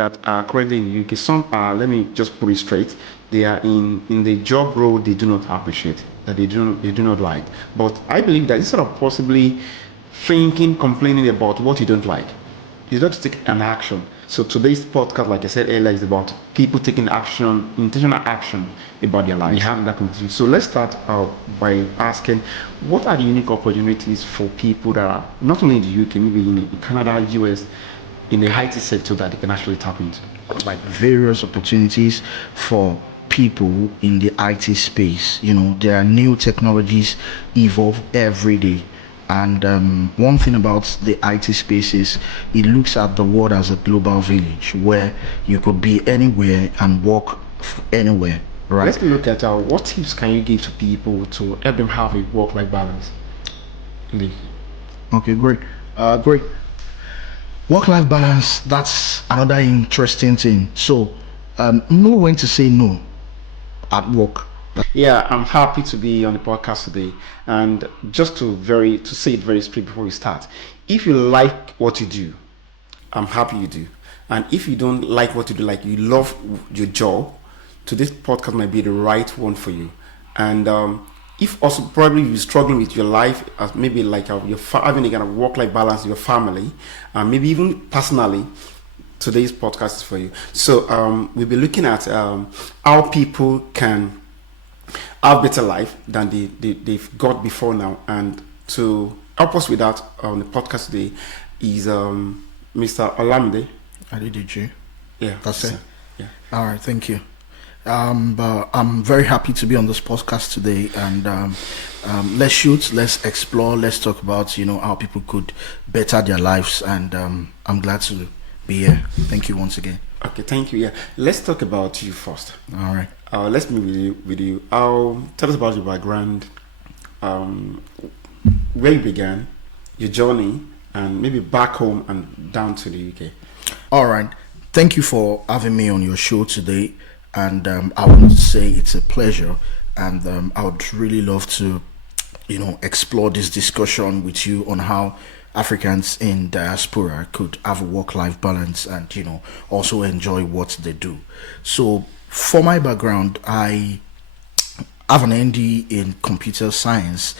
that are currently in the UK, some are, let me just put it straight, they are in the job role they do not appreciate, that they do not like. But I believe that instead of possibly thinking, complaining about what you don't like, you got to take an action. So today's podcast, like I said earlier, is about people taking action, intentional action about their lives. We have that conversation. So let's start by asking, what are the unique opportunities for people that are not only in the UK, maybe in Canada, US, in the IT sector that they can actually tap into? Like various opportunities for people in the IT space. There are new technologies evolve every day. And one thing about the IT space is it looks at the world as a global village where you could be anywhere and work anywhere, right? Let's look at what tips can you give to people to help them have a work-life balance? Lee. Okay, great. Great. Work-life balance, that's another interesting thing. So, know when to say no at work. Yeah, I'm happy to be on the podcast today. And just to say it very straight before we start, if you like what you do, I'm happy you do. And if you don't like what you do, like you love your job, today's podcast might be the right one for you. And if also probably you're struggling with your life, as maybe like having a kind of work-life balance, your family, maybe even personally, today's podcast is for you. So we'll be looking at how people can have better life than they've got before now. And to help us with that on the podcast today is Mr. Olamide. Adedeji. Yeah, That's it. Yeah. All right, thank you. But I'm very happy to be on this podcast today, and let's shoot, let's explore, let's talk about how people could better their lives, and I'm glad to be here. Thank you once again. Okay, thank you. Yeah, let's talk about you first. All right. Let's move with you. Tell us about your background, where you began, your journey, and maybe back home and down to the UK. All right. Thank you for having me on your show today. And I want to say it's a pleasure. And I would really love to, explore this discussion with you on how Africans in diaspora could have a work-life balance and, also enjoy what they do. So for my background, I have an ND in computer science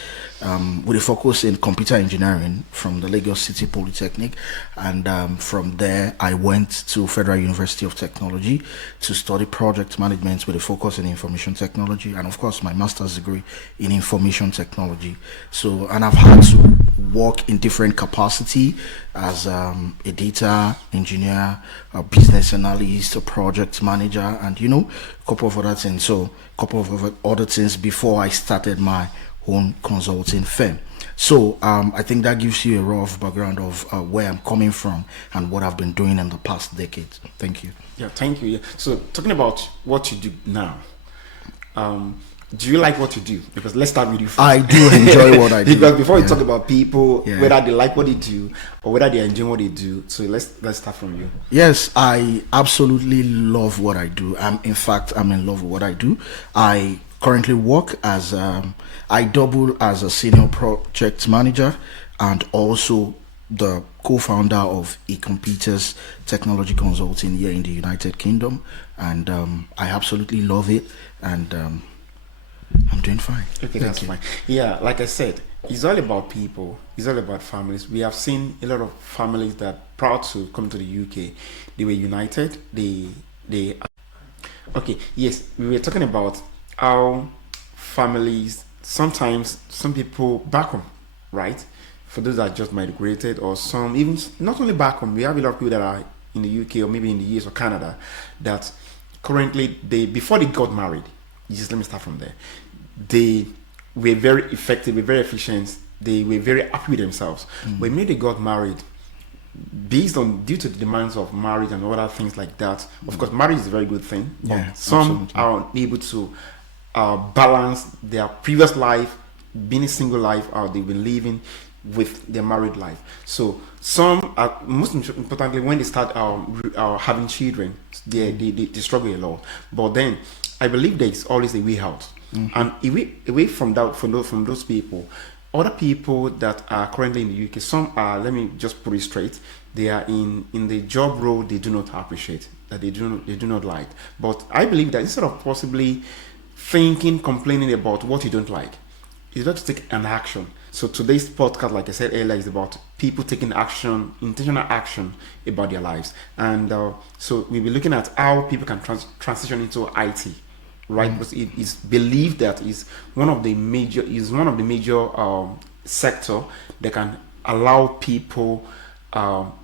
with a focus in computer engineering from the Lagos City Polytechnic, and from there I went to Federal University of Technology to study project management with a focus in information technology, and of course my master's degree in information technology. So, and I've had to work in different capacity as a data engineer, a business analyst, a project manager, and a couple of other things. So a couple of other things before I started my own consulting firm. So I think that gives you a rough background of where I'm coming from and what I've been doing in the past decade. Thank you. Yeah, thank you. Yeah. So talking about what you do now, do you like what you do? Because let's start with you first. I do enjoy what I do. Because before we talk about people, whether they like what they do or whether they enjoy what they do, so let's start from you. Yes, I absolutely love what I do. I'm in love with what I do. I currently work as I double as a senior project manager and also the co-founder of eComputers Technology Consulting here in the United Kingdom, and I absolutely love it, and I'm doing fine. Okay, that's fine. Yeah, like I said, it's all about people. It's all about families. We have seen a lot of families that proud to come to the UK. They were united. They. Okay, yes, we were talking about how families, sometimes some people back home, right? For those that just migrated, or some even not only back home, we have a lot of people that are in the UK or maybe in the US or Canada that currently before they got married, just let me start from there. They were very effective, were very efficient, they were very happy with themselves. When they got married, due to the demands of marriage and other things like that, of course marriage is a very good thing. Yeah, some absolutely. are able to balance their previous life, being a single life, they've been living with their married life. So some are, most importantly, when they start having children, they struggle a lot. But then I believe there is always a way out. And away from that, from those people, other people that are currently in the UK, some are, let me just put it straight, they are in the job role they do not appreciate, that they do not like. But I believe that instead of possibly thinking, complaining about what you don't like, you got to take an action. So today's podcast, like I said earlier, is about people taking action, intentional action about their lives. And so we'll be looking at how people can transition into IT, right? Because it is believed that is one of the major sector that can allow people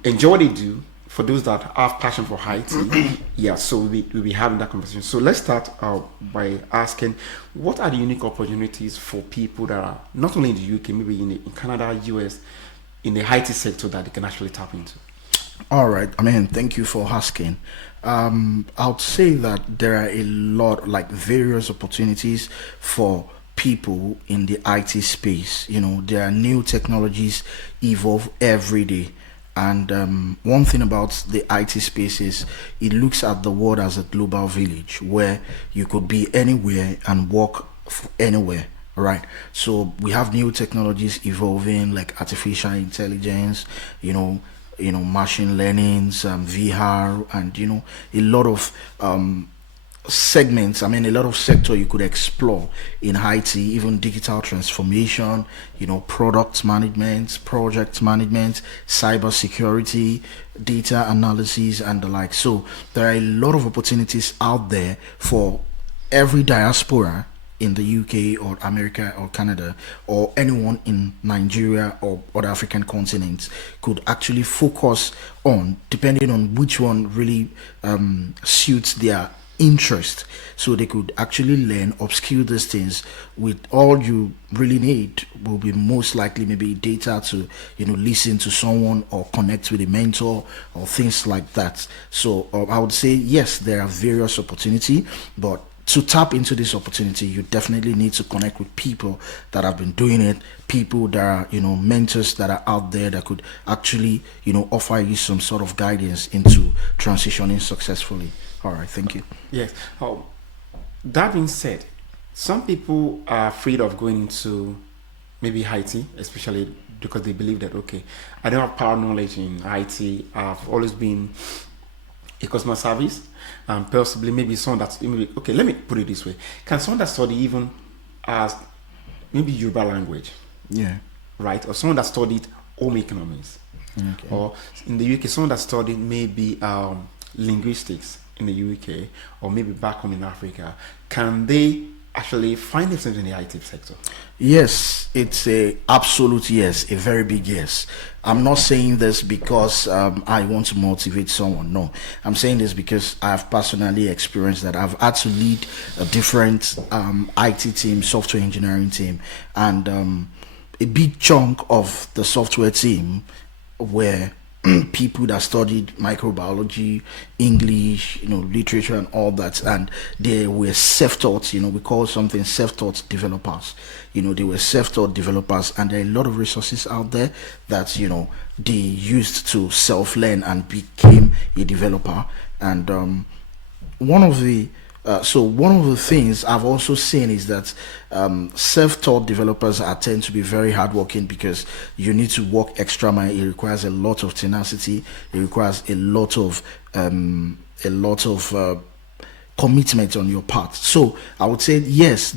enjoy what they do. For those that have passion for IT, yeah, so we'll be having that conversation. So let's start by asking, what are the unique opportunities for people that are not only in the UK, maybe in Canada, US, in the IT sector that they can actually tap into? All right. I mean, thank you for asking. I would say that there are a lot, like various opportunities for people in the IT space. You know, there are new technologies evolve every day. And one thing about the IT space is it looks at the world as a global village where you could be anywhere and work anywhere. Right. So we have new technologies evolving like artificial intelligence, you know, machine learning, VR, and a lot of segments. I mean, a lot of sector you could explore in IT, even digital transformation, product management, project management, cyber security, data analysis, and the like. So there are a lot of opportunities out there for every diaspora in the UK or America or Canada or anyone in Nigeria or other African continents could actually focus on, depending on which one really suits their interest. So they could actually learn, upskill these things. With all you really need will be most likely maybe data to listen to someone or connect with a mentor or things like that. So I would say yes, there are various opportunity, but to tap into this opportunity, you definitely need to connect with people that have been doing it, people that are, mentors that are out there that could actually, offer you some sort of guidance into transitioning successfully. All right, thank you. Yes. That being said, some people are afraid of going into maybe IT, especially because they believe that, okay, I don't have prior knowledge in IT. I've always been a customer service, and possibly maybe someone that's maybe, okay, let me put it this way: can someone that study even as maybe Yoruba language, Yeah. right, or someone that studied home economics, Okay. or in the UK, someone that studied maybe linguistics in the UK, or maybe back home in Africa, can they actually find themselves in the IT sector? Yes, it's a absolute yes, a very big yes. I'm not saying this because I want to motivate someone. No, I'm saying this because I've personally experienced that. I've had to lead a different IT team, software engineering team, and a big chunk of the software team were people that studied microbiology, English, literature and all that, and they were self-taught. We call something self-taught developers. They were self-taught developers, and there are a lot of resources out there that they used to self-learn and became a developer. And one of the things I've also seen is that self-taught developers tend to be very hardworking because you need to work extra mile. It requires a lot of tenacity. It requires a lot of commitment on your part. So I would say yes,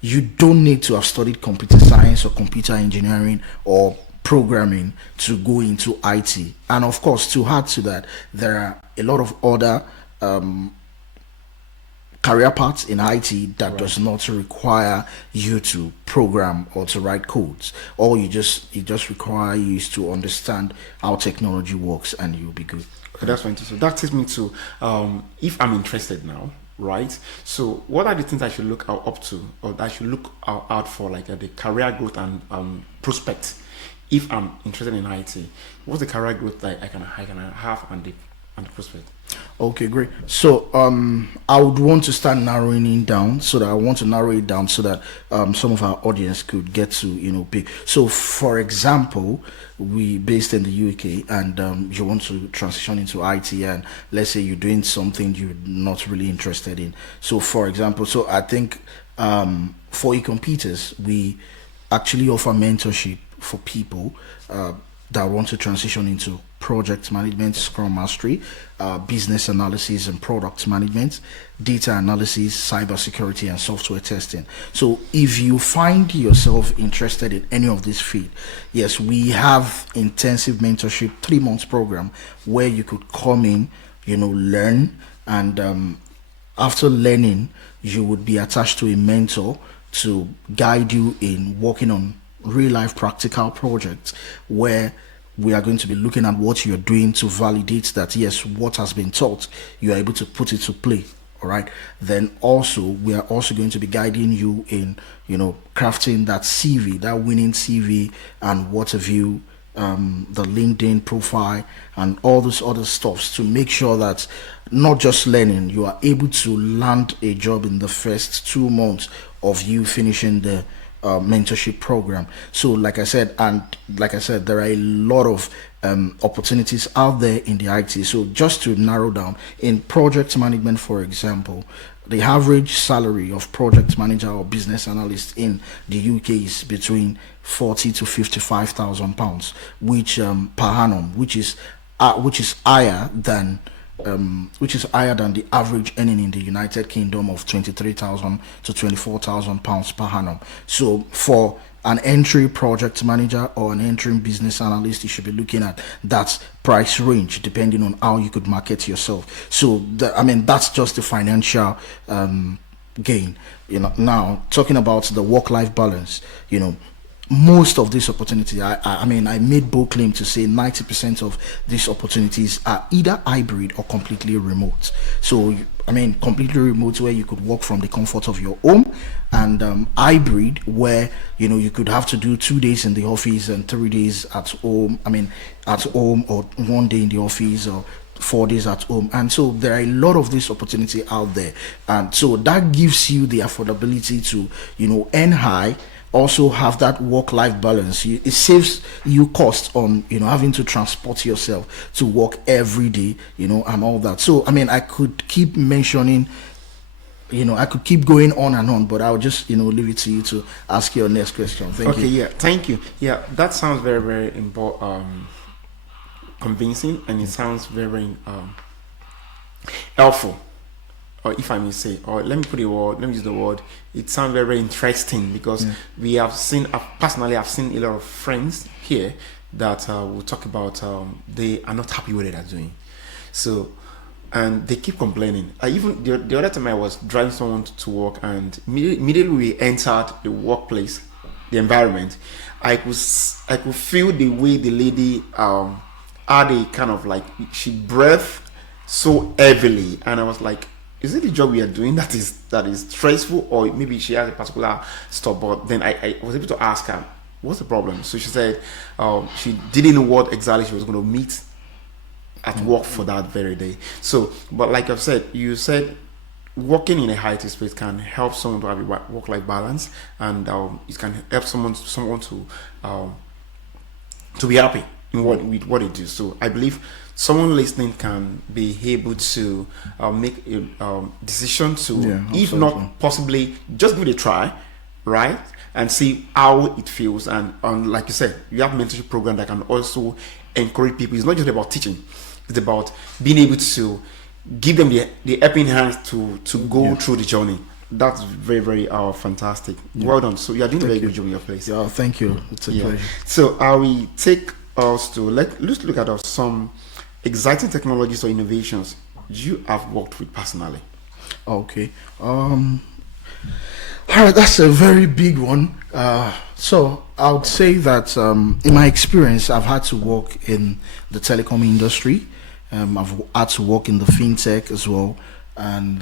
you don't need to have studied computer science or computer engineering or programming to go into IT. And of course, to add to that, there are a lot of other career paths in IT that Right. does not require you to program or to write codes. All it just require you is to understand how technology works, and you'll be good. Okay, that's fantastic. So that takes me to if I'm interested now, right? So what are the things I should look up to, or that I should look out for, like the career growth and prospect? If I'm interested in IT, what's the career growth that I can have and the prospect? Okay, great. So I would want to start narrowing it down, so that I want to narrow it down so that some of our audience could get to pick. So for example, we based in the UK, and you want to transition into IT, and let's say you're doing something you're not really interested in. So for example, so I think for e-computers, we actually offer mentorship for people that want to transition into project management, scrum mastery, business analysis and product management, data analysis, cybersecurity, and software testing. So if you find yourself interested in any of this field, yes, we have intensive mentorship 3 months program where you could come in, learn, and after learning, you would be attached to a mentor to guide you in working on real life practical projects where we are going to be looking at what you're doing to validate that yes, what has been taught, you are able to put it to play. All right. Then also we are also going to be guiding you in, crafting that CV, that winning CV, and what have you, the LinkedIn profile and all those other stuffs to make sure that not just learning, you are able to land a job in the first 2 months of you finishing the mentorship program. So like I said, there are a lot of opportunities out there in the IT. So just to narrow down, in project management, for example, the average salary of project manager or business analyst in the UK is between 40 to 55,000 pounds, which per annum, which is higher than the average earning in the United Kingdom of 23,000 to 24,000 pounds per annum. So for an entry project manager or an entry business analyst, you should be looking at that price range depending on how you could market yourself. So that's just the financial gain. Now talking about the work-life balance, most of these opportunities, I made bold claim to say 90% of these opportunities are either hybrid or completely remote. So completely remote where you could work from the comfort of your home, and hybrid where you could have to do 2 days in the office and 3 days at home. At home, or 1 day in the office, or 4 days at home. And so there are a lot of this opportunity out there, and so that gives you the affordability to earn high, also have that work-life balance. It saves you cost on having to transport yourself to work every day, and all that. So I could keep mentioning, I could keep going on and on, but I'll just leave it to you to ask your next question. Thank you. Okay, yeah, thank you. Yeah, that sounds very, very convincing, and it sounds very, very helpful, or if I may say, or let me use the word, it sounds very, very interesting, because we have seen, personally I've seen a lot of friends here that will talk about they are not happy with what they are doing. So, and they keep complaining. Even the other time I was driving someone to work, and immediately we entered the workplace, the environment, I could feel the way the lady had a kind of like, she breathed so heavily, and I was like, is it the job we are doing that is stressful, or maybe she has a particular stop? But then I was able to ask her, what's the problem? So she said she didn't know what exactly she was going to meet at work for that very day. So, but like I've said, you said working in a high IT space can help someone to have a work-life balance, and it can help someone to be happy in what they do. So I believe someone listening can be able to make a decision to, if not possibly, just give it a try, right, and see how it feels. And like you said, you have mentorship program that can also encourage people. It's not just about teaching; it's about being able to give them the helping hands to go through the journey. That's very, very fantastic. Well done. So you are doing a very good job in your place. Yeah, thank you. It's a pleasure. So I will take us to let's look at some exciting technologies or innovations you have worked with personally. Okay. All right, that's a very big one. So I would say that in my experience, I've had to work in the telecom industry. I've had to work in the fintech as well, and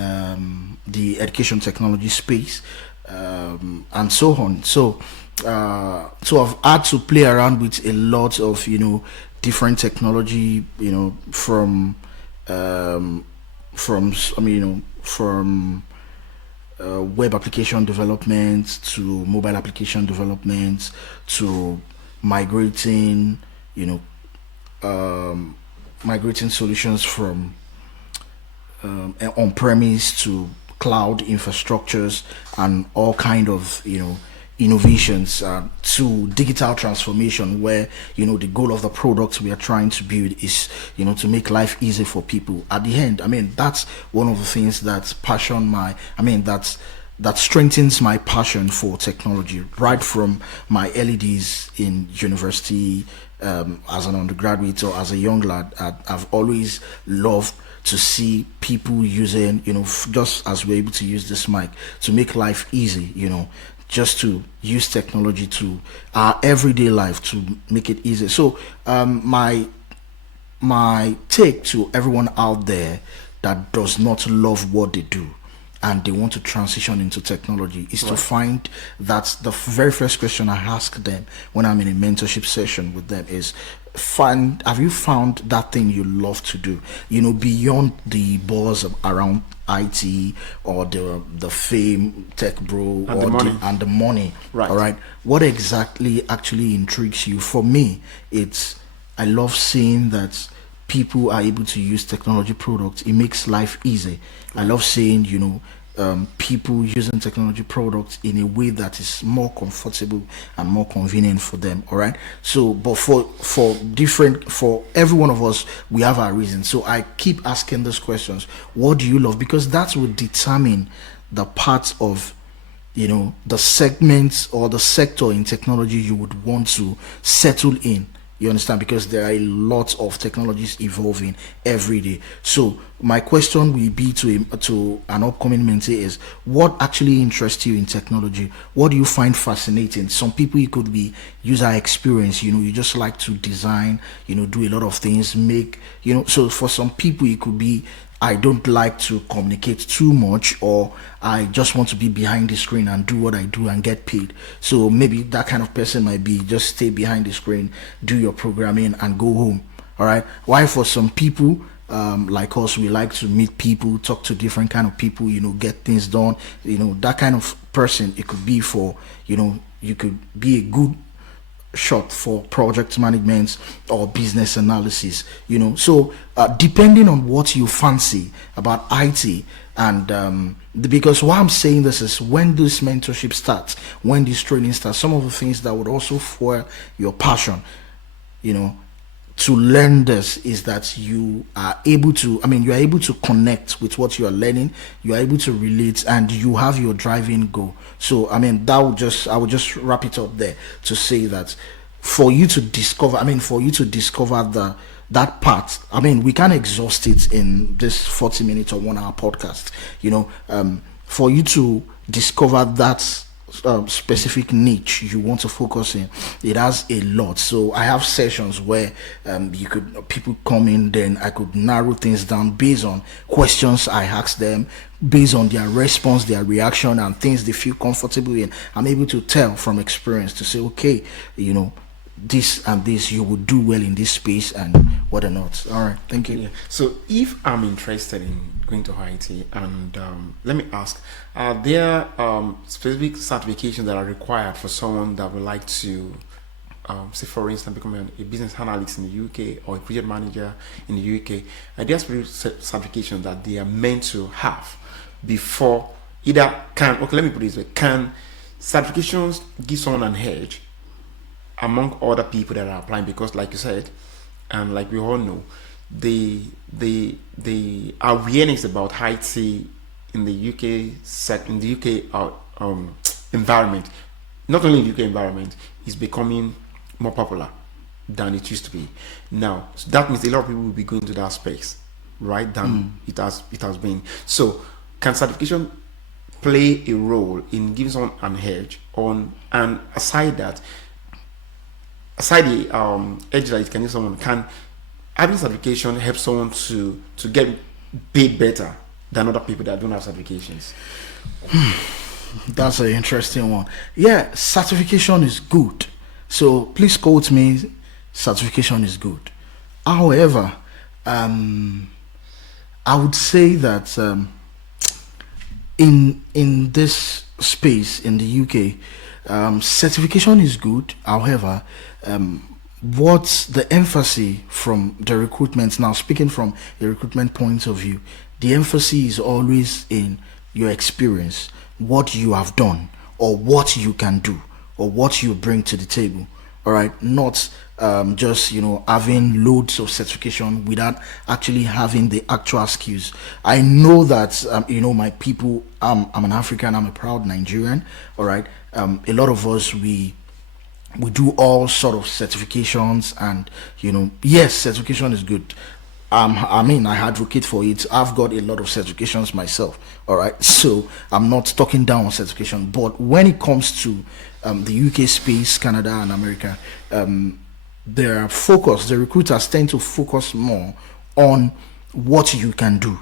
the education technology space, and so on. So I've had to play around with a lot of different technology, from web application development to mobile application development to migrating solutions from on-premise to cloud infrastructures, and all kind of innovations to digital transformation, where the goal of the products we are trying to build is to make life easy for people. At the end, I mean, that's one of the things that passion my I mean that strengthens my passion for technology right from my early days in university, as an undergraduate or as a young lad. I've always loved to see people using, just as we're able to use this mic to make life easy, just to use technology to our everyday life to make it easy. So, my take to everyone out there that does not love what they do and they want to transition into technology is to find that the very first question I ask them when I'm in a mentorship session with them is, find have you found that thing you love to do, beyond the buzz around IT or the fame, tech bro, And the money. and the money. Right. All right, what exactly actually intrigues you? For me, it's I love seeing that people are able to use technology products. It makes life easy. I love seeing, people using technology products in a way that is more comfortable and more convenient for them. All right. So, but for every one of us, we have our reasons. So I keep asking those questions. What do you love? Because that will determine the parts of the segments or the sector in technology you would want to settle in. You understand? Because there are a lot of technologies evolving every day. So my question will be to an upcoming mentee is, what actually interests you in technology? What do you find fascinating? Some people, it could be user experience. You just like to design, do a lot of things, make, so for some people it could be, I don't like to communicate too much, or I just want to be behind the screen and do what I do and get paid. So maybe that kind of person might be just stay behind the screen, do your programming and go home. All right. Why for some people, like us, we like to meet people, talk to different kind of people, get things done. That kind of person, it could be for, you could be a good shot for project management or business analysis. So depending on what you fancy about IT, and because why I'm saying this is, when this mentorship starts, when this training starts, some of the things that would also fuel your passion, to learn this, is that you are able to, you are able to connect with what you are learning, you are able to relate, and you have your driving goal. So I would just wrap it up there to say that for you to discover that part, we can't exhaust it in this 40 minutes or 1 hour podcast. For you to discover that specific niche you want to focus in, it has a lot. So I have sessions where people come in, then I could narrow things down based on questions I ask them, based on their response, their reaction, and things they feel comfortable in. I'm able to tell from experience to say, okay, this and this, you would do well in this space and what or not. All right, thank you. Yeah. So if I'm interested in going to IT, and let me ask, are there specific certifications that are required for someone that would like to, say for instance, become a business analyst in the UK or a project manager in the UK? Are there specific certifications that they are meant to have before let me put it this way, can certifications give someone an edge among other people that are applying? Because like you said, and like we all know, the awareness about IT in the UK environment, not only in the UK environment, is becoming more popular than it used to be now. So that means a lot of people will be going to that space, right? Than it has been. So can certification play a role in giving someone an edge on? And aside the edge that it can give someone, can having certification help someone to get paid better than other people that don't have certifications? That's an interesting one. Yeah, certification is good. So please quote me, certification is good. However, I would say that in this space in the UK, certification is good. However, what's the emphasis from the recruitment? Now, speaking from a recruitment point of view, the emphasis is always in your experience, what you have done, or what you can do or what you bring to the table. All right, not just having loads of certification without actually having the actual skills. I know that my people. I'm an African. I'm a proud Nigerian. All right. A lot of us we do all sort of certifications, and yes, certification is good. I mean, I advocate for it. I've got a lot of certifications myself. All right, so I'm not talking down on certification, but when it comes to the UK space, Canada, and America, the recruiters tend to focus more on what you can do,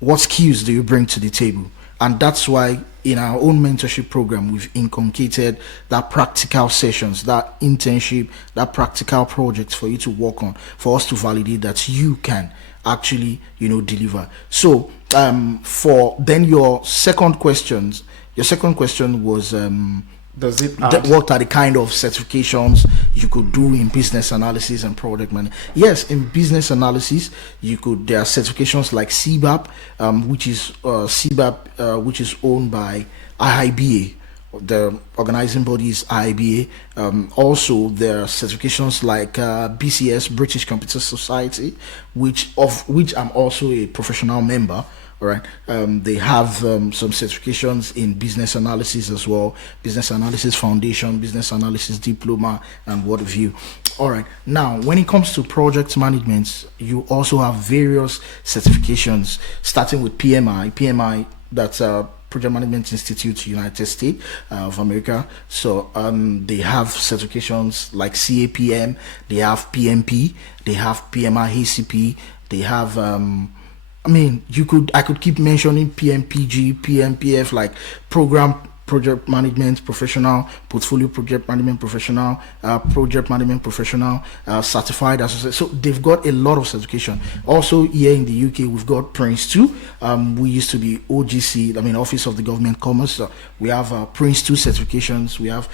what skills do you bring to the table. And that's why in our own mentorship program we've inculcated that practical sessions, that internship, that practical projects for you to work on, for us to validate that you can actually deliver. So for then your second question was Does it add? what are the kind of certifications you could do in business analysis and product management? Yes, in business analysis, there are certifications like CBAP, which is owned by IIBA. The organizing body is IIBA. Also, there are certifications like BCS, British Computer Society, which I'm also a professional member. All right. They have some certifications in business analysis as well, business analysis foundation, business analysis diploma, and what have you. All right. Now, when it comes to project management, you also have various certifications, starting with PMI, that's Project Management Institute, United States of America. So they have certifications like CAPM, they have PMP, they have PMI ACP, they have I could keep mentioning PMPG, PMPF, like program project management professional, portfolio project management professional, project management professional, certified associate. So they've got a lot of certification. Also here in the UK, we've got Prince 2. We used to be OGC, Office of the Government Commerce. We have Prince 2 certifications. We have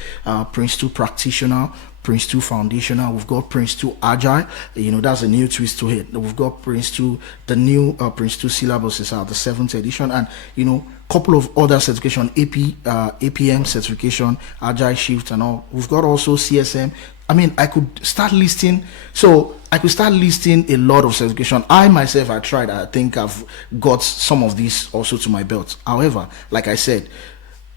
Prince 2 practitioner, Prince 2 Foundational. We've got Prince 2 Agile. That's a new twist to it. We've got Prince 2, the new Prince 2 syllabus is out, the 7th edition, and couple of other certification, APM certification, Agile Shift, and all. We've got also CSM. I could start listing. So I could start listing a lot of certification. I myself, I tried. I think I've got some of these also to my belt. However, like I said,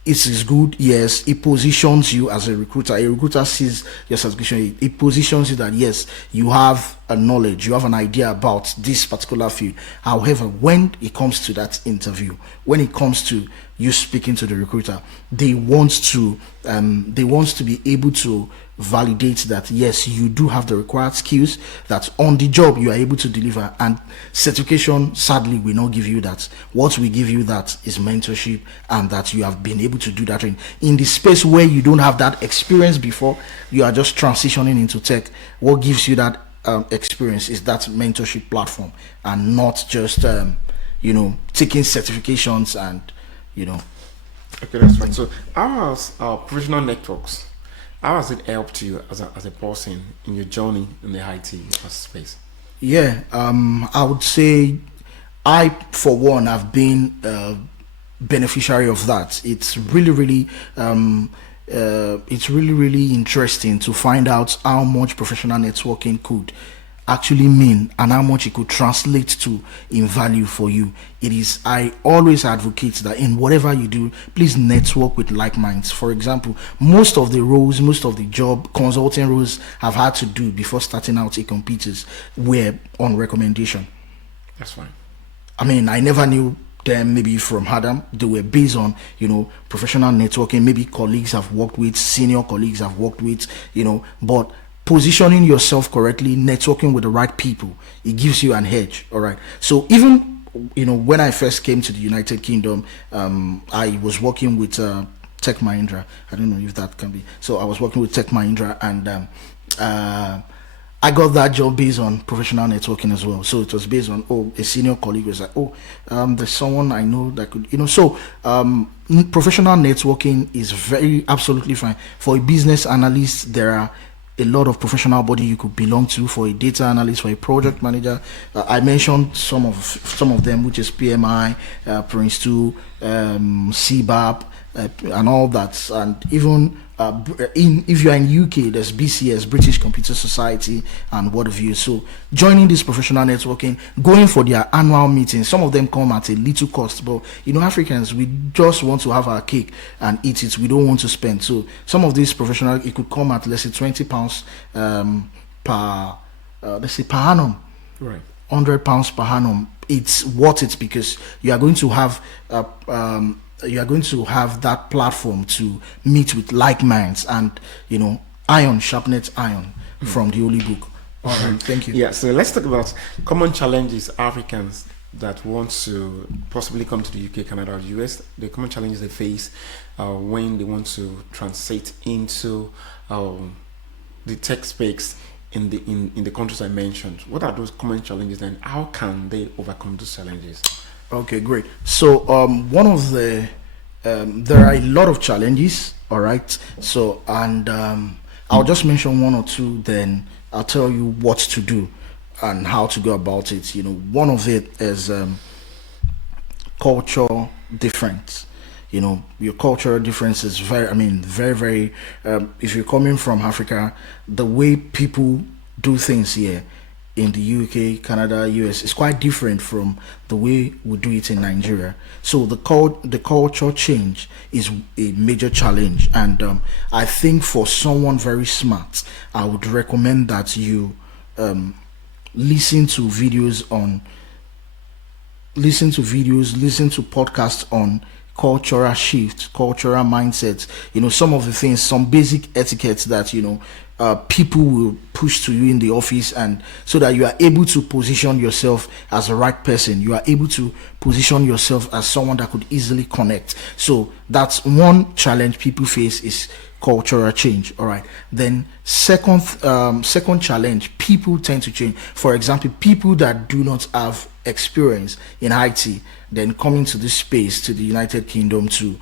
it is good, yes. It positions you as a recruiter. A recruiter sees your certification. It positions you that, yes, you have a knowledge, you have an idea about this particular field. However, when it comes to that interview, when it comes to you speaking to the recruiter, they want to be able to validate that, yes, you do have the required skills, that on the job you are able to deliver. And certification, sadly, will not give you that. What we give you that is mentorship, and that you have been able to do that in the space where you don't have that experience before, you are just transitioning into tech. What gives you that experience is that mentorship platform, and not just taking certifications and Okay, that's fine. So, how has professional networks? How has it helped you as a person in your journey in the IT space? Yeah, I would say I, for one, have been a beneficiary of that. It's really really interesting to find out how much professional networking could actually mean, and how much it could translate to in value for you. I always advocate that in whatever you do, please network with like minds. For example, most of the job consulting roles I've had to do before starting out a computers were on recommendation. That's fine. I never knew them maybe from Adam. They were based on professional networking, maybe colleagues I've worked with, senior colleagues I've worked with, but positioning yourself correctly, networking with the right people, it gives you an edge. All right. So even when I first came to the United Kingdom, I was working with Tech Mahindra. I don't know if that can be. So I was working with Tech Mahindra, and I got that job based on professional networking as well. So it was based on a senior colleague was like, there's someone I know that could, So professional networking is very absolutely fine. For a business analyst, there are a lot of professional body you could belong to. For a data analyst, for a project manager, I mentioned some of them, which is PMI, Prince 2, CBAP, and all that, and even if you are in UK, there's BCS, British Computer Society, and what have you. So joining this professional networking, going for their annual meetings, some of them come at a little cost, but Africans, we just want to have our cake and eat it. We don't want to spend. So some of these professional, it could come at, let's say, £20 per let's say per annum, Right. £100 per annum. It's worth it because you are going to have that platform to meet with like minds, and iron sharpness iron from the Holy Book. All right, thank you. Yeah, so let's talk about common challenges Africans that want to possibly come to the UK, Canada, or US. The common challenges they face when they want to translate into the tech space in the countries I mentioned. What are those common challenges, and how can they overcome those challenges? Okay, great. So one of the there are a lot of challenges. All right. So and I'll just mention one or two. Then I'll tell you what to do and how to go about it. One of it is culture difference. Your cultural difference is very, very. If you're coming from Africa, the way people do things here in the UK, Canada, US is quite different from the way we do it in Nigeria. So the culture change is a major challenge, and I think for someone very smart, I would recommend that you listen to podcasts on cultural shift, cultural mindsets. Some of the things, some basic etiquettes that people will push to you in the office, and so that you are able to position yourself as the right person. You are able to position yourself as someone that could easily connect. So that's one challenge people face, is cultural change. All right. Then second challenge, people tend to change. For example, people that do not have experience in IT, then coming to this space, to the United Kingdom, to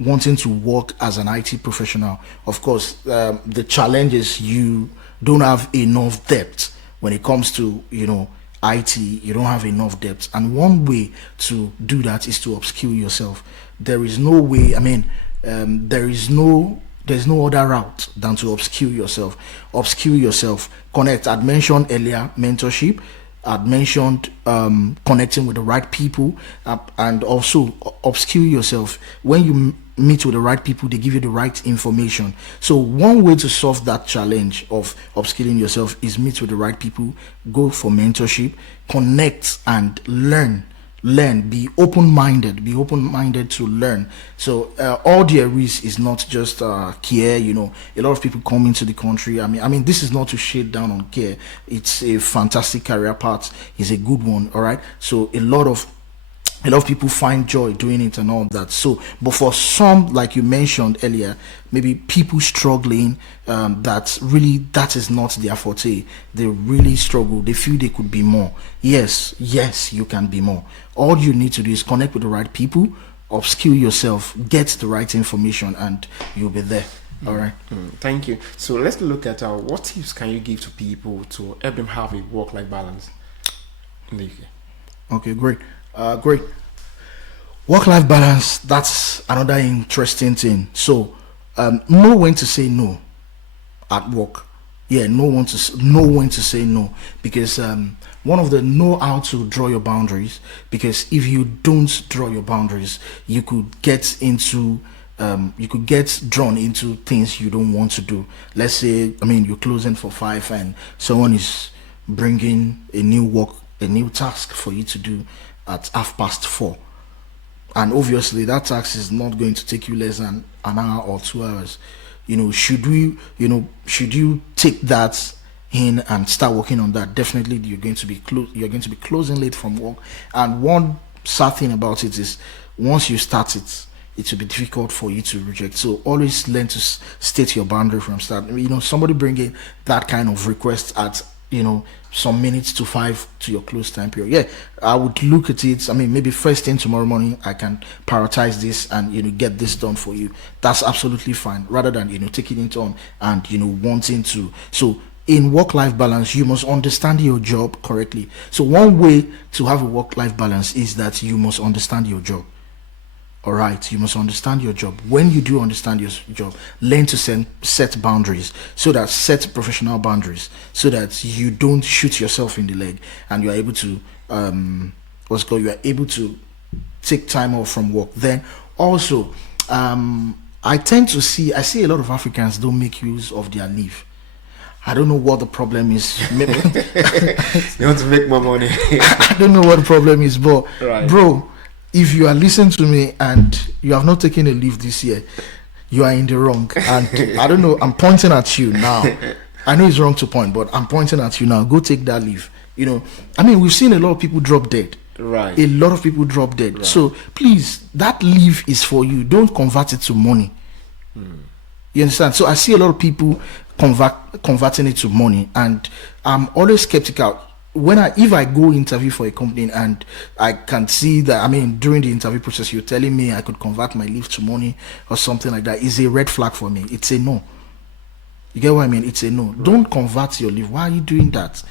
wanting to work as an IT professional. Of course, the challenge is you don't have enough depth when it comes to IT. You don't have enough depth, and one way to do that is to upskill yourself. There is no way. There's no other route than to upskill yourself. Connect. I'd mentioned earlier mentorship. I'd mentioned connecting with the right people, and also upskill yourself. When you meet with the right people, they give you the right information. So one way to solve that challenge of upskilling yourself is meet with the right people, go for mentorship, connect, and learn. Be open-minded to learn. So all there is not just care. A lot of people come into the country. This is not to shade down on care. It's a fantastic career path. It's a good one. All right. So a lot of people find joy doing it and all that. So, but for some, like you mentioned earlier, maybe people struggling, that is not their forte. They really struggle. They feel they could be more. Yes, you can be more. All you need to do is connect with the right people, upskill yourself, get the right information, and you'll be there. All right. Thank you. So let's look at what tips can you give to people to help them have a work-life balance in the UK? Okay, great. Great. Work-life balance, that's another interesting thing. So know when to say no at work. Know when to say no, because one of the know how to draw your boundaries, because if you don't draw your boundaries, you could get drawn into things you don't want to do. Let's say you're closing for 5 and someone is bringing a new task for you to do at 4:30, and obviously that task is not going to take you less than an hour or 2 hours. Should you take that in and start working on that? Definitely you're going to be closing late from work. And one sad thing about it is, once you start it will be difficult for you to reject. So always learn to state your boundary from start. Somebody bringing that kind of request at some minutes to 5 to your close time period, I would look at it. Maybe first thing tomorrow morning I can prioritize this and get this done for you. That's absolutely fine, rather than taking it on and wanting to. So in work-life balance, you must understand your job correctly. So one way to have a work-life balance is that you must understand your job. All right, you must understand your job. When you do understand your job, learn to set boundaries, so that set professional boundaries, so that you don't shoot yourself in the leg, and you are able to what's it called, you are able to take time off from work. Then also, I see a lot of Africans don't make use of their leave. I don't know what the problem is. Maybe You want to make more money. I don't know what the problem is, but Right. bro, if you are listening to me and you have not taken a leave this year, you are in the wrong. And I don't know, I'm pointing at you now. I know it's wrong to point, but I'm pointing at you now. Go take that leave. You know, I mean, we've seen a lot of people drop dead. Right. A lot of people drop dead. So please, that leave is for you. Don't convert it to money. You understand? So I see a lot of people converting it to money, and I'm always skeptical if I go interview for a company and I can see that, I mean, during the interview process you're telling me I could convert my leave to money or something like that. Is a red flag for me. It's a no. You get what I mean? It's a no. Right. Don't convert your leave. Why are you doing that?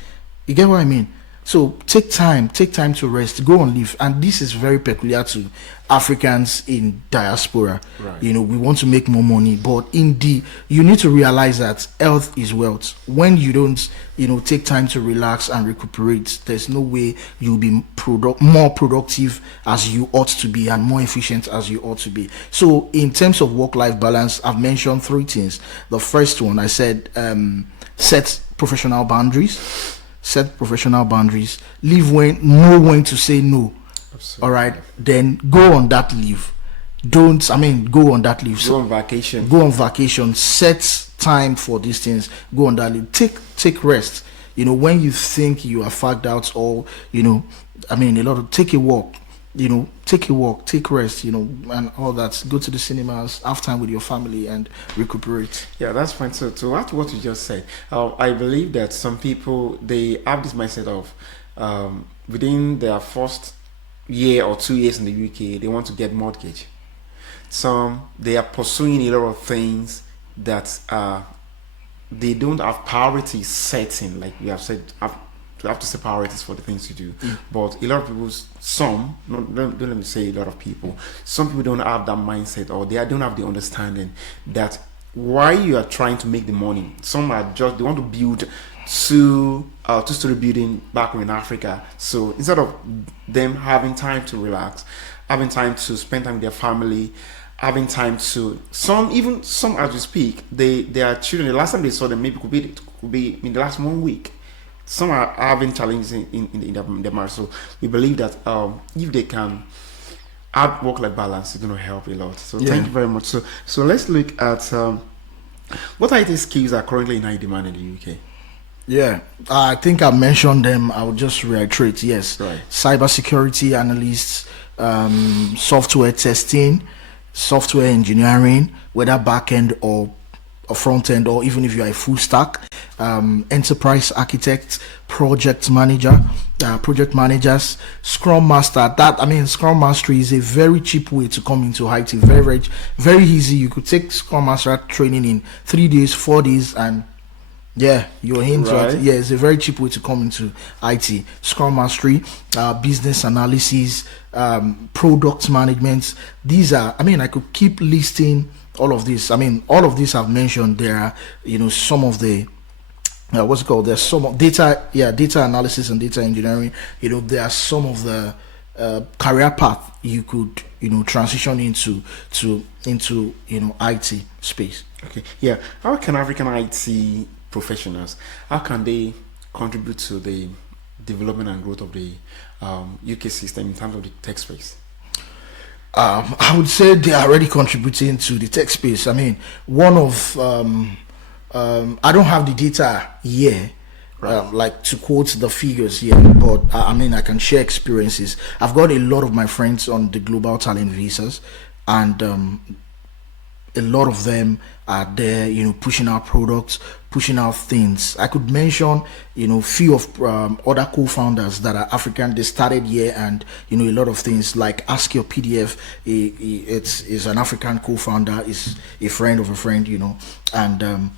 You get what I mean? So take time to rest, go on leave. And this is very peculiar to Africans in diaspora. Right. You know, we want to make more money, but you need to realize that health is wealth. When you don't, take time to relax and recuperate, there's no way you'll be more productive as you ought to be and more efficient as you ought to be. So in terms of work-life balance, I've mentioned 3 things. The first one, I said, set professional boundaries. Set professional boundaries. Know when to say no. Absolutely. All right. Then go on that leave. Go on that leave. Go on vacation. Go on vacation. Set time for these things. Go on that leave. Take rest. When you think you are fagged out, or take a walk. Take rest, and all that. Go to the cinemas, have time with your family, and recuperate. Yeah, that's fine. So to add to what you just said, I believe that some people, they have this mindset of within their first year or 2 years in the UK, they want to get mortgage. Some, they are pursuing a lot of things that they don't have priorities setting, like we have said. You have to set priorities for the things you do. But a lot of people, don't let me say a lot of people, some people don't have that mindset, or they don't have the understanding that why you are trying to make the money. Some are they want to build two-story building back in Africa. So instead of them having time to relax, having time to spend time with their family, having time to some as we speak, their children, the last time they saw them maybe could be in the last 1 week. Some are having challenges in their marriage. So we believe that if they can add work-life balance, it's going to help a lot. So thank you very much. So let's look at what IT skills are currently in high demand in the UK. Yeah, I think I mentioned them. I will just reiterate. Yes, right. Cybersecurity analysts, software testing, software engineering, whether back end or front end, or even if you are a full stack, enterprise architect, project managers, scrum master. Scrum mastery is a very cheap way to come into IT. Very, very, very easy. You could take scrum master training in 3 days, 4 days, and you're into it. Yeah, it's a very cheap way to come into IT. Scrum mastery, business analysis, product management. These are, I could keep listing all of this. All of these I've mentioned. There are, some of the there's some data analysis and data engineering. There are some of the career path you could transition into IT space. Okay. Yeah. How can African IT professionals, how can they contribute to the development and growth of the UK system in terms of the tech space? I would say they are already contributing to the tech space. One of I don't have the data here, like to quote the figures here, but I can share experiences. I've got a lot of my friends on the global talent visas, and a lot of them are there, pushing out products, pushing out things. I could mention, few of other co-founders that are African. They started here, and a lot of things like Ask Your PDF. It's an African co-founder, is a friend of a friend, and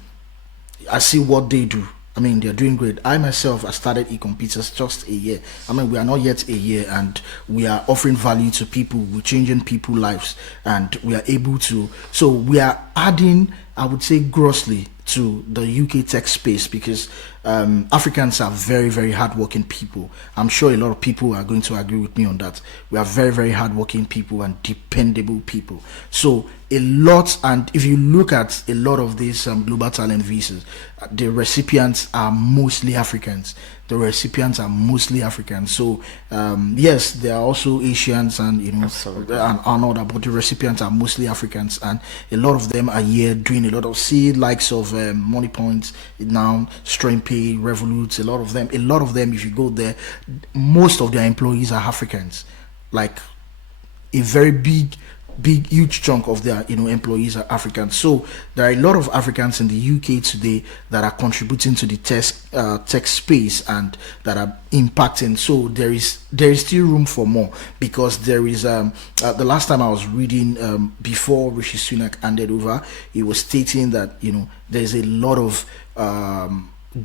I see what they do. I mean, they're doing great. I myself, I started e-computers just a year. I mean, we are not yet a year, and we are offering value to people. We're changing people's lives, and we are able to. So we are adding, I would say, grossly to the UK tech space, because Africans are very, very hardworking people. I'm sure a lot of people are going to agree with me on that. We are very, very hardworking people and dependable people. So a lot, and if you look at a lot of these global talent visas, the recipients are mostly Africans. The recipients are mostly Africans. So yes, there are also Asians and and all that, but the recipients are mostly Africans, and a lot of them are here doing a lot of likes of Money Points now, StreamPay, Revolut. A lot of them. If you go there, most of their employees are Africans. Like a very huge chunk of their employees are Africans. So there are a lot of Africans in the UK today that are contributing to the tech space and that are impacting. So there is still room for more, because there is the last time I was reading before Rishi Sunak handed over, he was stating that there's a lot of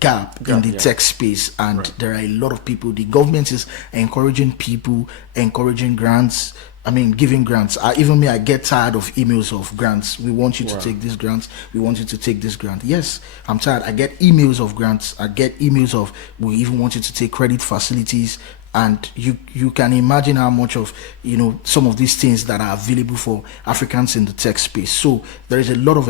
gap in the tech space, and right, there are a lot of people. The government is encouraging people, encouraging grants. I mean, giving grants. Even me, I get tired of emails of grants. We want you to take this grant. We want you to take this grant. Yes, I'm tired. I get emails of grants. I get emails of, we even want you to take credit facilities. And you can imagine how much of some of these things that are available for Africans in the tech space. So there is a lot of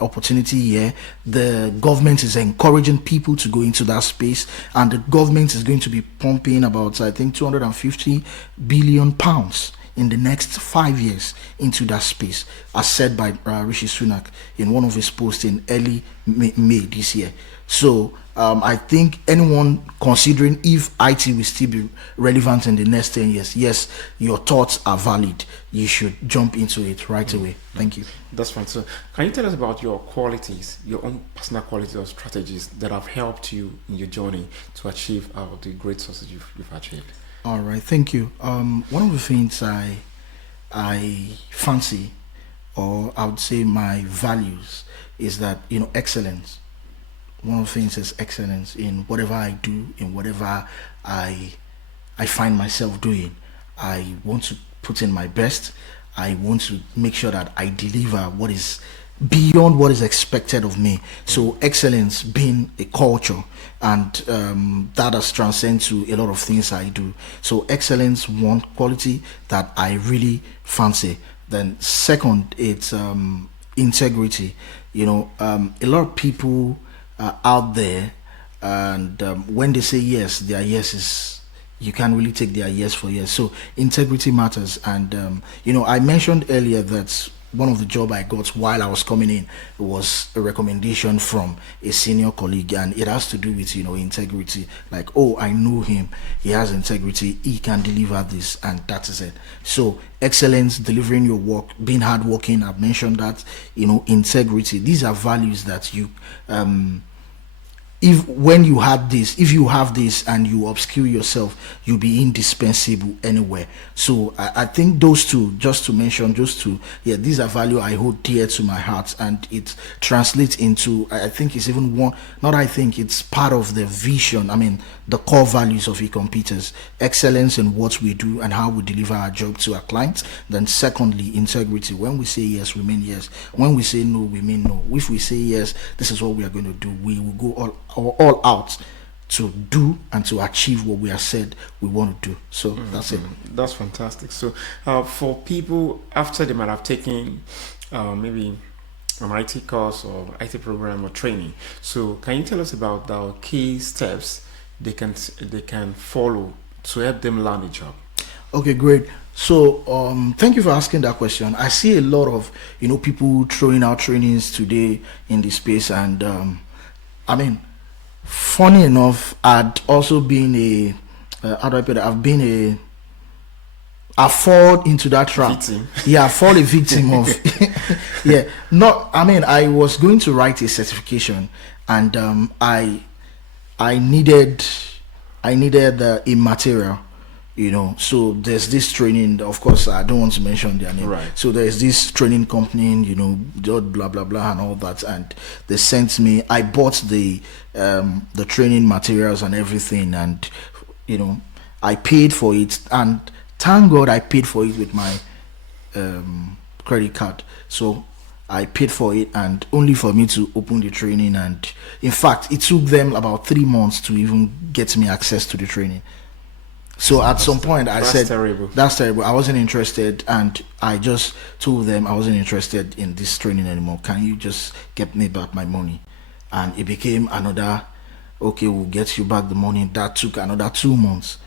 opportunity here. The government is encouraging people to go into that space, and the government is going to be pumping about, I think, 250 billion pounds in the next 5 years into that space, as said by Rishi Sunak in one of his posts in early May this year. So I think anyone considering if IT will still be relevant in the next 10 years, yes, your thoughts are valid. You should jump into it right away. Thank you. That's fine. So can you tell us about your qualities, your own personal qualities or strategies that have helped you in your journey to achieve the great success you've achieved? All right, thank you. One of the things I fancy, or I would say my values, is that excellence. One of the things is excellence in whatever I do, in whatever I find myself doing. I want to put in my best. I want to make sure that I deliver what is beyond what is expected of me. So excellence being a culture, and that has transcended to a lot of things I do. So excellence, one quality that I really fancy. Then second, it's integrity. A lot of people out there, and when they say yes, their yes is, you can't really take their yes for yes. So integrity matters. And I mentioned earlier that one of the job I got while I was coming in was a recommendation from a senior colleague, and it has to do with integrity. Like, oh, I know him, he has integrity, he can deliver this, and that is it. So excellence, delivering your work, being hardworking, I've mentioned that. Integrity, these are values that you if you have this and you obscure yourself, you'll be indispensable anywhere. So I think those two, just to mention, these are value I hold dear to my heart, and it translates into, I think it's even one, not I think, it's part of the vision, I mean the core values of e-computers: excellence in what we do and how we deliver our job to our clients. Then secondly, integrity. When we say yes, we mean yes. When we say no, we mean no. If we say yes, this is what we are going to do, we will go all out to do and to achieve what we have said we want to do. So that's it. That's fantastic. So for people, after they might have taken maybe an IT course or IT program or training, so can you tell us about the key steps they can follow to help them land a job? Okay, great. So thank you for asking that question. I see a lot of people throwing out trainings today in this space, and I mean, funny enough, I'd also been I fall into that trap. Victim. Yeah, I fall a victim of. Yeah, I was going to write a certification, and I needed a material, So there's this training, of course I don't want to mention their name, Right. so there's this training company, blah blah blah and all that, and they sent me, I bought the training materials and everything, and I paid for it, and thank God I paid for it with my credit card. So I paid for it, and only for me to open the training, and in fact it took them about 3 months to even get me access to the training. So at some point I said, terrible. that's terrible, I wasn't interested, and I just told them I wasn't interested in this training anymore. Can you just get me back my money? And it became another, okay, we'll get you back the money. That took another 2 months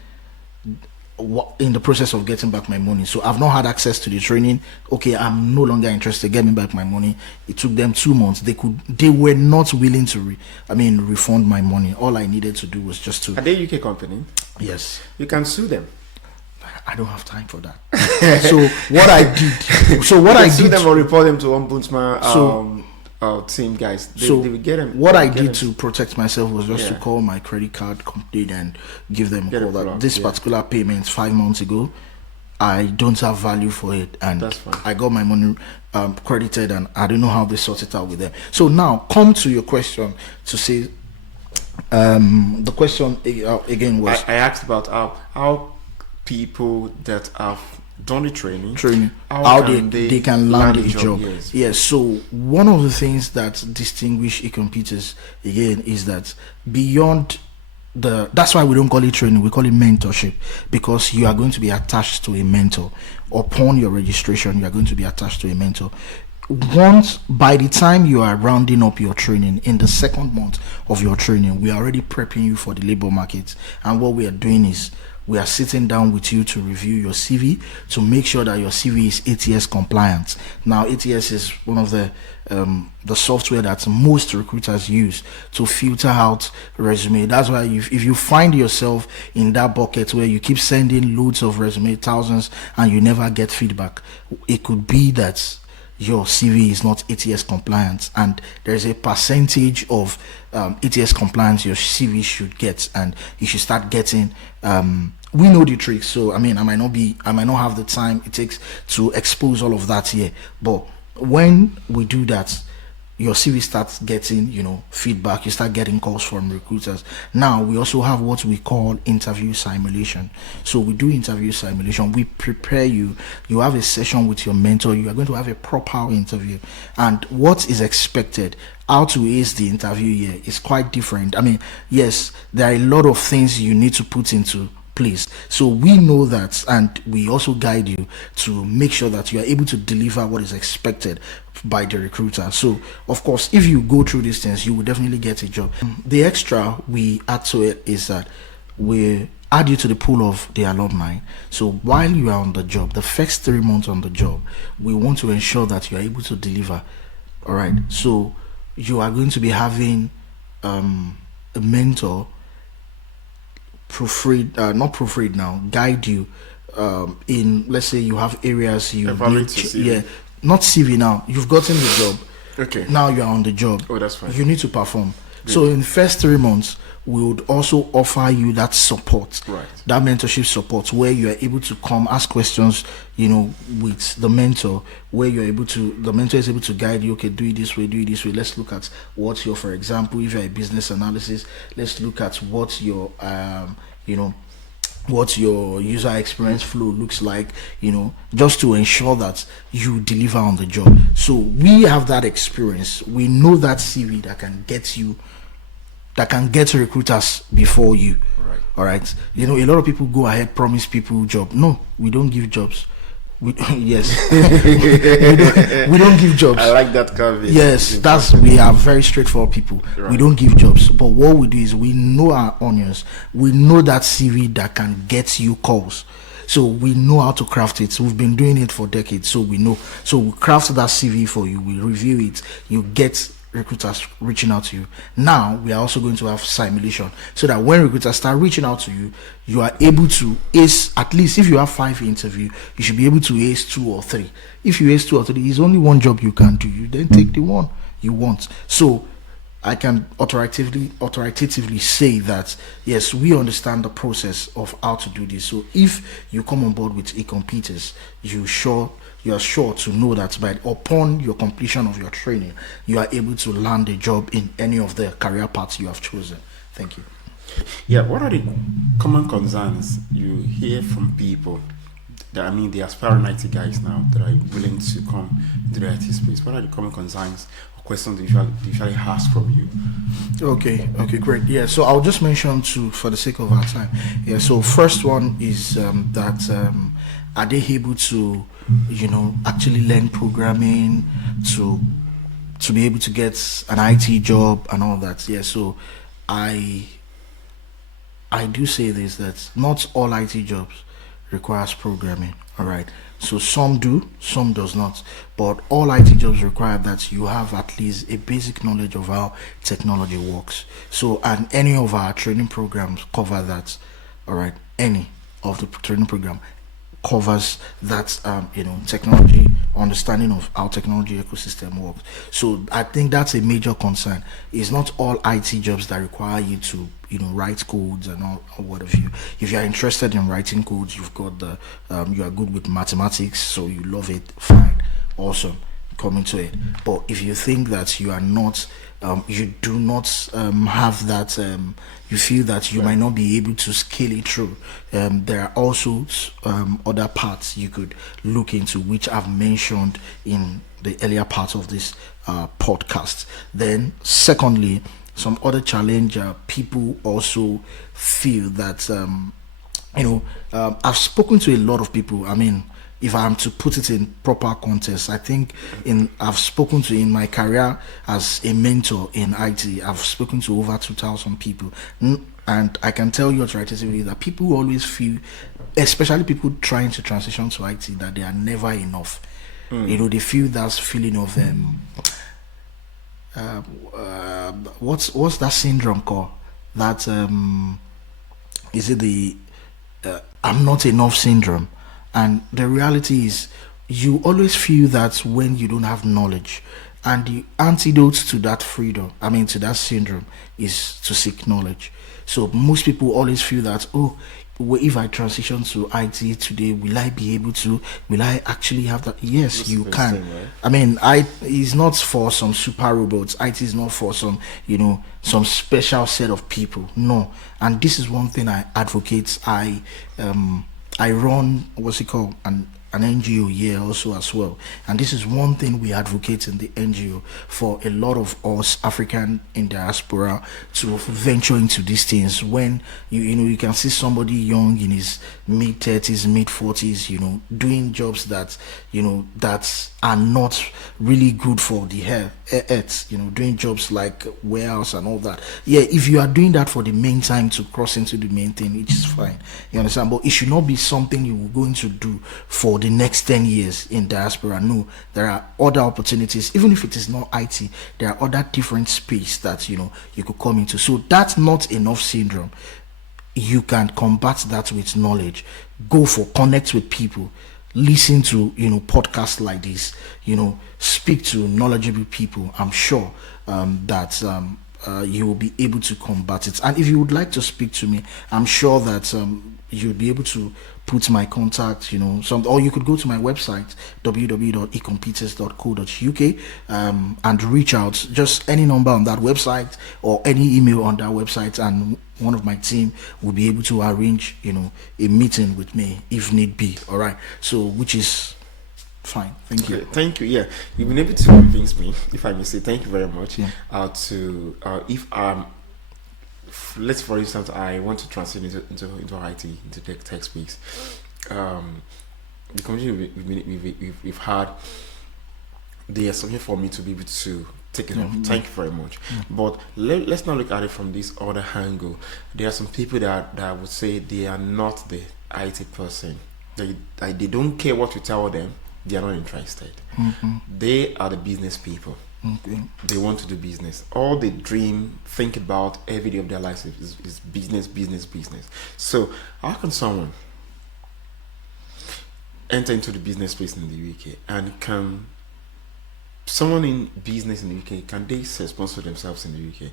in the process of getting back my money. So I've not had access to the training. Okay, I'm no longer interested, get me back my money. It took them 2 months. They were not willing to refund my money. All I needed to do was just to... Are they UK company? Yes. You can sue them. I don't have time for that. So what I did, Sue them or report them to ombudsman team guys. They will get them. What I did to protect myself was just to call my credit card company and give them a call that this particular payment 5 months ago, I don't have value for it, and that's fine. I got my money credited, and I don't know how they sort it out with them. So now come to your question, to say the question again was, I asked about how people that have done the training how they can land a job. Yes. So one of the things that distinguish e-computers again is that beyond that's why we don't call it training, we call it mentorship, because you are going to be attached to a mentor. Upon your registration, you are going to be attached to a mentor. By the time you are rounding up your training, in the second month of your training, we are already prepping you for the labor market. And what we are doing is we are sitting down with you to review your CV, to make sure that your CV is ATS compliant. Now, ATS is one of the software that most recruiters use to filter out resume. That's why if you find yourself in that bucket where you keep sending loads of resume, thousands, and you never get feedback, it could be that your CV is not ATS compliant, and there's a percentage of ATS compliance your CV should get, and you should start getting. We know the tricks, so I might not have the time it takes to expose all of that here, but when we do that, your CV starts getting feedback, you start getting calls from recruiters. Now we also have what we call interview simulation. So we do interview simulation, we prepare you have a session with your mentor, you are going to have a proper interview, and what is expected, how to ace the interview here is quite different. Yes, there are a lot of things you need to put into place, so we know that, and we also guide you to make sure that you are able to deliver what is expected by the recruiter. So of course, if you go through these things, you will definitely get a job. The extra we add to it is that we add you to the pool of the alumni. So while you are on the job, the first 3 months on the job, we want to ensure that you are able to deliver. All right, so you are going to be having a mentor guide you in, let's say you have areas you need, not CV. Now you've gotten the job, okay, now you are on the job, that's fine, you need to perform. Good. So in the first 3 months, we would also offer you that support, right, that mentorship support, where you are able to come ask questions with the mentor, where the mentor is able to guide you. Okay, do it this way, let's look at what's your, for example, if you're a business analysis, let's look at what your what your user experience flow looks like, just to ensure that you deliver on the job. So we have that experience, we know that CV that can get recruiters before you. Right. All right, a lot of people go ahead, promise people job. No, we don't give jobs. Yes. we don't give jobs. I like that caveat. Yes, we are very straightforward people. Right. We don't give jobs, but what we do is we know our onions. We know that CV that can get you calls. So we know how to craft it. We've been doing it for decades, so we know. So we craft that CV for you. We review it. You get recruiters reaching out to you. Now we are also going to have simulation, so that when recruiters start reaching out to you, you are able to ace, at least if you have 5 interviews, you should be able to ace 2 or 3. If you ace 2 or 3, it's only one job you can do. You then take the one you want. So I can authoritatively say that yes, we understand the process of how to do this. So if you come on board with e-competers, you are sure to know that by upon your completion of your training, you are able to land a job in any of the career paths you have chosen. Thank you. Yeah, what are the common concerns you hear from people that, I mean, the aspiring IT guys now that are willing to come into the IT space? What are the common concerns or questions they usually ask from you? Okay, great. Yeah, so I'll just mention two for the sake of our time. Yeah, so first one is that are they able to, actually learn programming to be able to get an IT job and all that? Yeah, so I I do say this that not all IT jobs requires programming. All right. So some do, some does not. But all IT jobs require that you have at least a basic knowledge of how technology works. So and any of our training programs cover that. All right. Any of the training program covers that technology understanding of how technology ecosystem works. So I think that's a major concern. It's not all IT jobs that require you to write codes and all or what have you. If you are interested in writing codes, you've got the you are good with mathematics, so you love it, fine, awesome, come into it. But if you think that you are not you do not have that you feel that you might not be able to scale it through, there are also other parts you could look into, which I've mentioned in the earlier part of this podcast. Then secondly, some other challenge people also feel that I've spoken to a lot of people. I mean, if I'm to put it in proper context, I think I've spoken to, in my career as a mentor in IT, I've spoken to over 2,000 people. And I can tell you authoritatively that people always feel, especially people trying to transition to IT, that they are never enough. They feel that feeling of what's that syndrome called? That is it the I'm not enough syndrome. And the reality is, you always feel that when you don't have knowledge, and the antidote to that freedom, I mean to that syndrome, is to seek knowledge. So most people always feel that, oh, if I transition to IT today, will I be able to? Will I actually have that? Yes, That's you the can. thing, right? I mean, it's not for some super robots. IT is not for some, some special set of people. No. And this is one thing I advocate. I run what's it called, an NGO here also as well, and this is one thing we advocate in the NGO for a lot of us African in diaspora to venture into these things. When you can see somebody young in his mid 30s, mid 40s, doing jobs that that are not really good for the earth, doing jobs like warehouse and all that. Yeah, if you are doing that for the main time to cross into the main thing, it is fine. You understand? But it should not be something you are going to do for the next 10 years in diaspora. No, there are other opportunities. Even if it is not IT, there are other different space that you could come into. So that's not enough syndrome. You can combat that with knowledge. Go for connect with people, listen to podcasts like this, speak to knowledgeable people. I'm sure that you will be able to combat it. And if you would like to speak to me, I'm sure that you'll be able to put my contact, or you could go to my website www.ecompeters.co.uk and reach out, just any number on that website or any email on that website, and one of my team will be able to arrange a meeting with me if need be. All right, so which is fine. Thank you. Okay, thank you. Yeah, you've been able to convince me, if I may say. Thank you very much. Yeah. If let's, for instance, I want to transition into IT, into tech space. The conversation we've had, there's something for me to be able to take it off. Thank you very much. But let's not look at it from this other angle. There are some people that would say they are not the IT person. They don't care what you tell them. They are not interested. They are the business people. Okay. They want to do business. All they think about every day of their lives is business, business, business. So how can someone enter into the business space in the UK and can someone in business in the UK, can they self-sponsor themselves in the UK?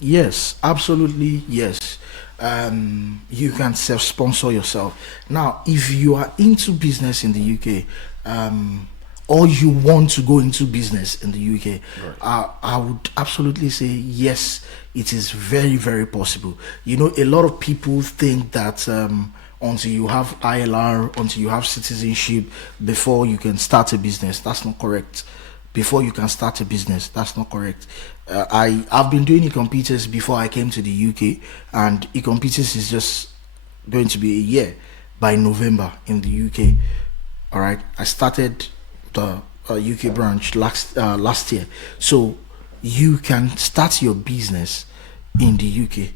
Yes, absolutely. Yes. You can self sponsor yourself. Now, if you are into business in the UK, or you want to go into business in the UK, Right. I would absolutely say yes, it is very, very possible. You know, a lot of people think that until you have ILR, until you have citizenship, before you can start a business. That's not correct. Before you can start a business, that's not correct. I've been doing e-computers before I came to the UK, and e-computers is just going to be a year by November in the UK. All right, I started the UK branch last year, so you can start your business in the UK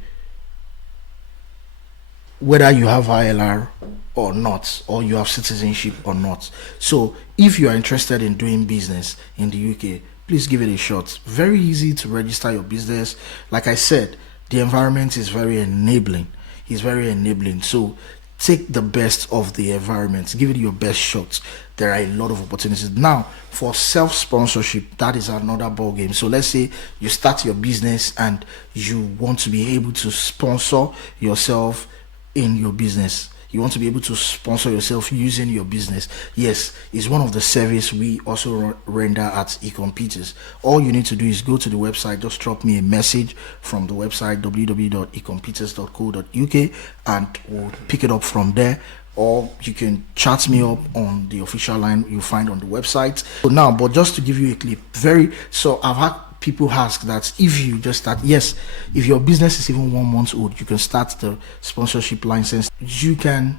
whether you have ILR or not, or you have citizenship or not. So, if you are interested in doing business in the UK, please give it a shot. Very easy to register your business. Like I said, the environment is very enabling. It's very enabling. So, take the best of the environment, give it your best shot. There are a lot of opportunities now for self-sponsorship. That is another ball game. So let's say you start your business and you want to be able to sponsor yourself in your business. You want to be able to sponsor yourself using your business. Yes, it's one of the service we also render at eComputers. All you need to do is go to the website, just drop me a message from the website www.ecomputers.co.uk, and we'll pick it up from there. Or you can chat me up on the official line you find on the website. So now, but just to give you a clip, so I've had people ask that if you just start, yes, if your business is even 1 month old, you can start the sponsorship license. You can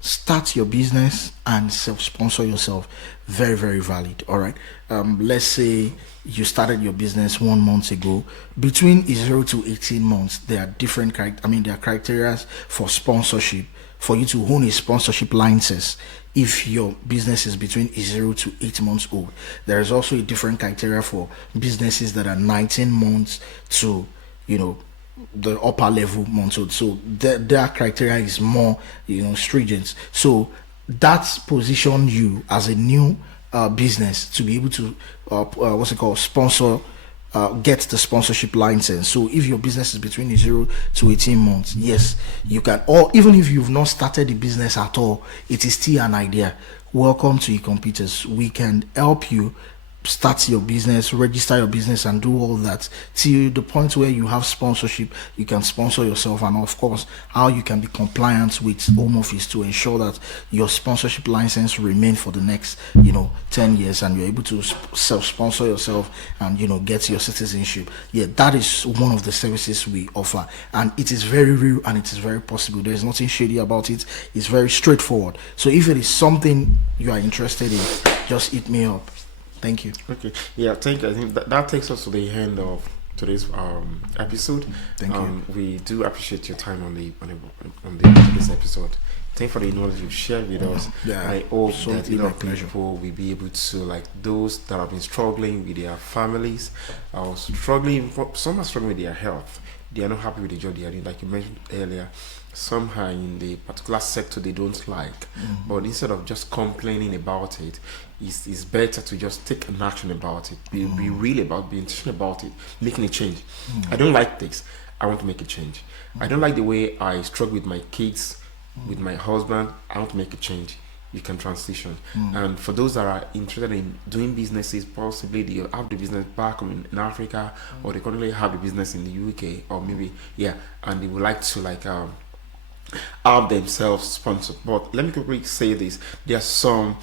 start your business and self-sponsor yourself. Very, very valid. All right. Let's say you started your business 1 month ago. Between 0 to 18 months, there are different there are criteria for sponsorship, for you to own a sponsorship license. If your business is between 0 to 8 months old, there is also a different criteria for businesses that are 19 months to, the upper level months old. So their criteria is more, stringent. So that position you as a new business to be able to sponsor, get the sponsorship license. So if your business is between 0 to 18 months, yes, you can. Or even if you've not started the business at all, it is still an idea. Welcome to eComputers. We can help you start your business, register your business, and do all that till the point where you have sponsorship. You can sponsor yourself, and of course, how you can be compliant with Home Office to ensure that your sponsorship license remain for the next 10 years, and you're able to self-sponsor yourself and get your citizenship. Yeah, that is one of the services we offer, and it is very real and it is very possible. There is nothing shady about it. It's very straightforward. So if it is something you are interested in, just hit me up. Thank you. Okay. Yeah, thank you. I think that takes us to the end of today's episode. Thank you. We do appreciate your time on this episode. Thank you for the knowledge you've shared with us. Yeah, I hope that absolutely my pleasure. people will be able to, like those that have been struggling with their families, or struggling. Some are struggling with their health. They are not happy with the job they are doing, like you mentioned earlier. Some are in the particular sector they don't like, but instead of just complaining about it, it's better to just take an action about it. Be real about, be intentional about it, making a change. I don't like this. I want to make a change. I don't like the way I struggle with my kids, with my husband. I want to make a change. You can transition. And for those that are interested in doing businesses, possibly they have the business back in Africa, or they currently have the business in the UK, or maybe and they would like to have themselves sponsored. But let me quickly say this: there are some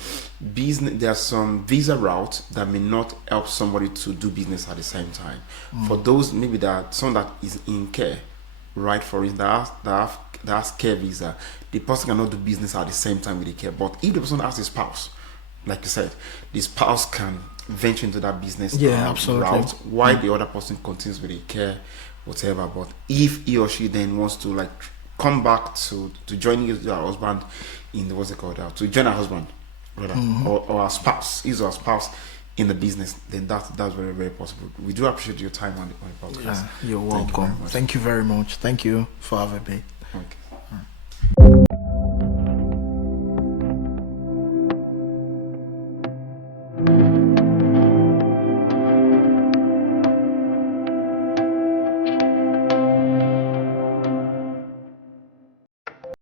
visa routes that may not help somebody to do business at the same time. For those maybe that someone that is in care, right? For instance, that has care visa, the person cannot do business at the same time with the care. But if the person has a spouse, like you said, the spouse can venture into that business route while the other person continues with the care, whatever. But if he or she then wants to come back to join her husband in to join her husband rather, or her spouse, his or her spouse in the business, then that's very, very possible. We do appreciate your time on the podcast. Yeah, you're welcome. Thank you very much. Thank you for having me. Okay.